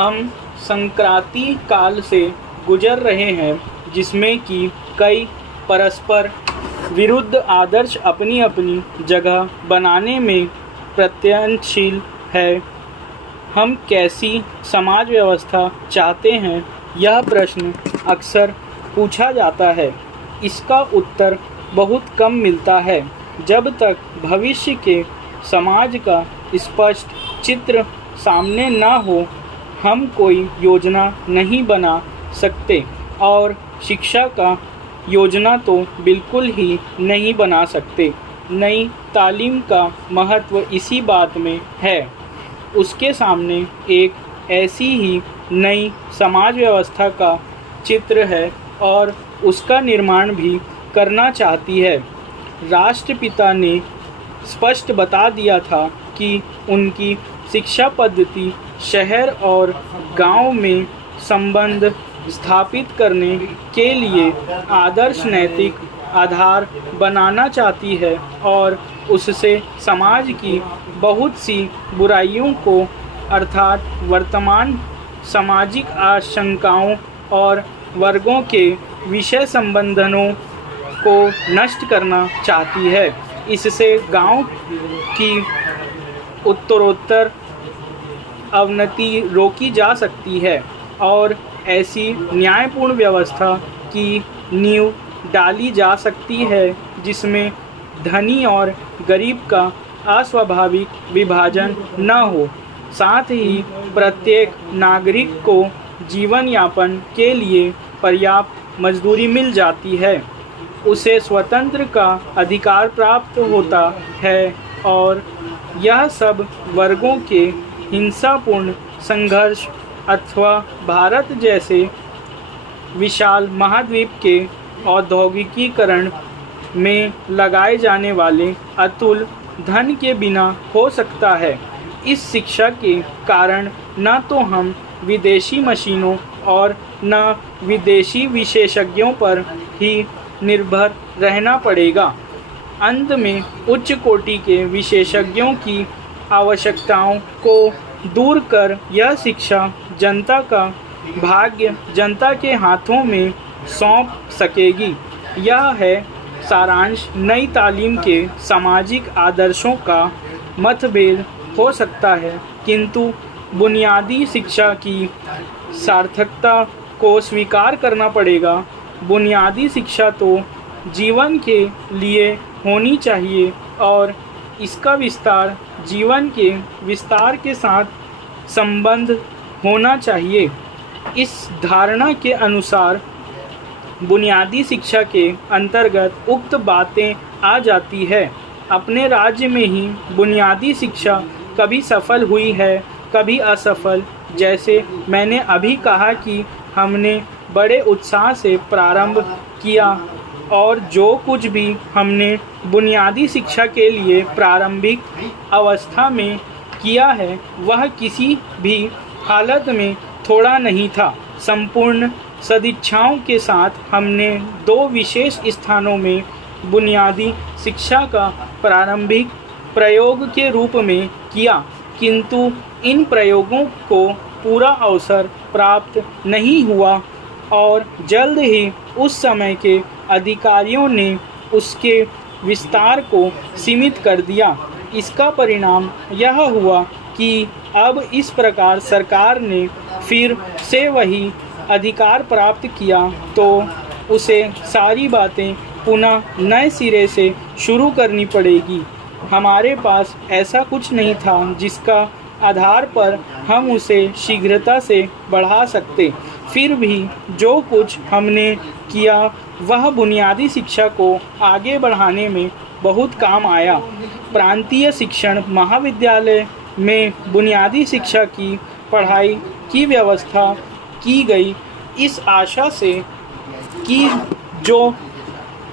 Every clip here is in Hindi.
हम संक्रांति काल से गुजर रहे हैं, जिसमें कि कई परस्पर विरुद्ध आदर्श अपनी अपनी जगह बनाने में प्रयत्नशील है। हम कैसी समाज व्यवस्था चाहते हैं, यह प्रश्न अक्सर पूछा जाता है। इसका उत्तर बहुत कम मिलता है। जब तक भविष्य के समाज का स्पष्ट चित्र सामने न हो, हम कोई योजना नहीं बना सकते और शिक्षा का योजना तो बिल्कुल ही नहीं बना सकते। नई तालीम का महत्व इसी बात में है। उसके सामने एक ऐसी ही नई समाज व्यवस्था का चित्र है और उसका निर्माण भी करना चाहती है। राष्ट्रपिता ने स्पष्ट बता दिया था कि उनकी शिक्षा पद्धति शहर और गांव में संबंध स्थापित करने के लिए आदर्श नैतिक आधार बनाना चाहती है और उससे समाज की बहुत सी बुराइयों को, अर्थात वर्तमान सामाजिक आशंकाओं और वर्गों के विषय संबंधों को नष्ट करना चाहती है। इससे गांव की उत्तरोत्तर अवनति रोकी जा सकती है और ऐसी न्यायपूर्ण व्यवस्था की नींव डाली जा सकती है जिसमें धनी और गरीब का अस्वाभाविक विभाजन न हो। साथ ही प्रत्येक नागरिक को जीवन यापन के लिए पर्याप्त मजदूरी मिल जाती है, उसे स्वतंत्र का अधिकार प्राप्त होता है और यह सब वर्गों के हिंसापूर्ण संघर्ष अथवा भारत जैसे विशाल महाद्वीप के औद्योगिकीकरण में लगाए जाने वाले अतुल धन के बिना हो सकता है। इस शिक्षा के कारण न तो हम विदेशी मशीनों और न विदेशी विशेषज्ञों पर ही निर्भर रहना पड़ेगा। अंत में उच्च कोटि के विशेषज्ञों की आवश्यकताओं को दूर कर यह शिक्षा जनता का भाग्य जनता के हाथों में सौंप सकेगी। यह है सारांश। नई तालीम के सामाजिक आदर्शों का मतभेद हो सकता है, किंतु बुनियादी शिक्षा की सार्थकता को स्वीकार करना पड़ेगा। बुनियादी शिक्षा तो जीवन के लिए होनी चाहिए और इसका विस्तार जीवन के विस्तार के साथ संबंध होना चाहिए। इस धारणा के अनुसार बुनियादी शिक्षा के अंतर्गत उक्त बातें आ जाती है। अपने राज्य में ही बुनियादी शिक्षा कभी सफल हुई है, कभी असफल। जैसे मैंने अभी कहा कि हमने बड़े उत्साह से प्रारंभ किया और जो कुछ भी हमने बुनियादी शिक्षा के लिए प्रारंभिक अवस्था में किया है वह किसी भी हालत में थोड़ा नहीं था। संपूर्ण सदिच्छाओं के साथ हमने दो विशेष स्थानों में बुनियादी शिक्षा का प्रारंभिक प्रयोग के रूप में किया, किंतु इन प्रयोगों को पूरा अवसर प्राप्त नहीं हुआ और जल्द ही उस समय के अधिकारियों ने उसके विस्तार को सीमित कर दिया। इसका परिणाम यह हुआ कि अब इस प्रकार सरकार ने फिर से वही अधिकार प्राप्त किया तो उसे सारी बातें पुनः नए सिरे से शुरू करनी पड़ेगी। हमारे पास ऐसा कुछ नहीं था जिसका आधार पर हम उसे शीघ्रता से बढ़ा सकते। फिर भी जो कुछ हमने किया वह बुनियादी शिक्षा को आगे बढ़ाने में बहुत काम आया। प्रांतीय शिक्षण महाविद्यालय में बुनियादी शिक्षा की पढ़ाई की व्यवस्था की गई, इस आशा से कि जो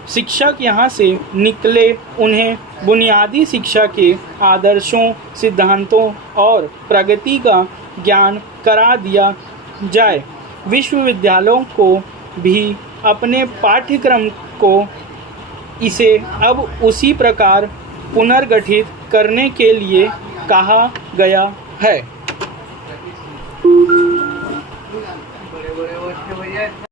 शिक्षक यहाँ से निकले उन्हें बुनियादी शिक्षा के आदर्शों, सिद्धांतों और प्रगति का ज्ञान करा दिया जाए। विश्वविद्यालयों को भी अपने पाठ्यक्रम को इसे अब उसी प्रकार पुनर्गठित करने के लिए कहा गया है। बड़े बड़े ओठ के भैया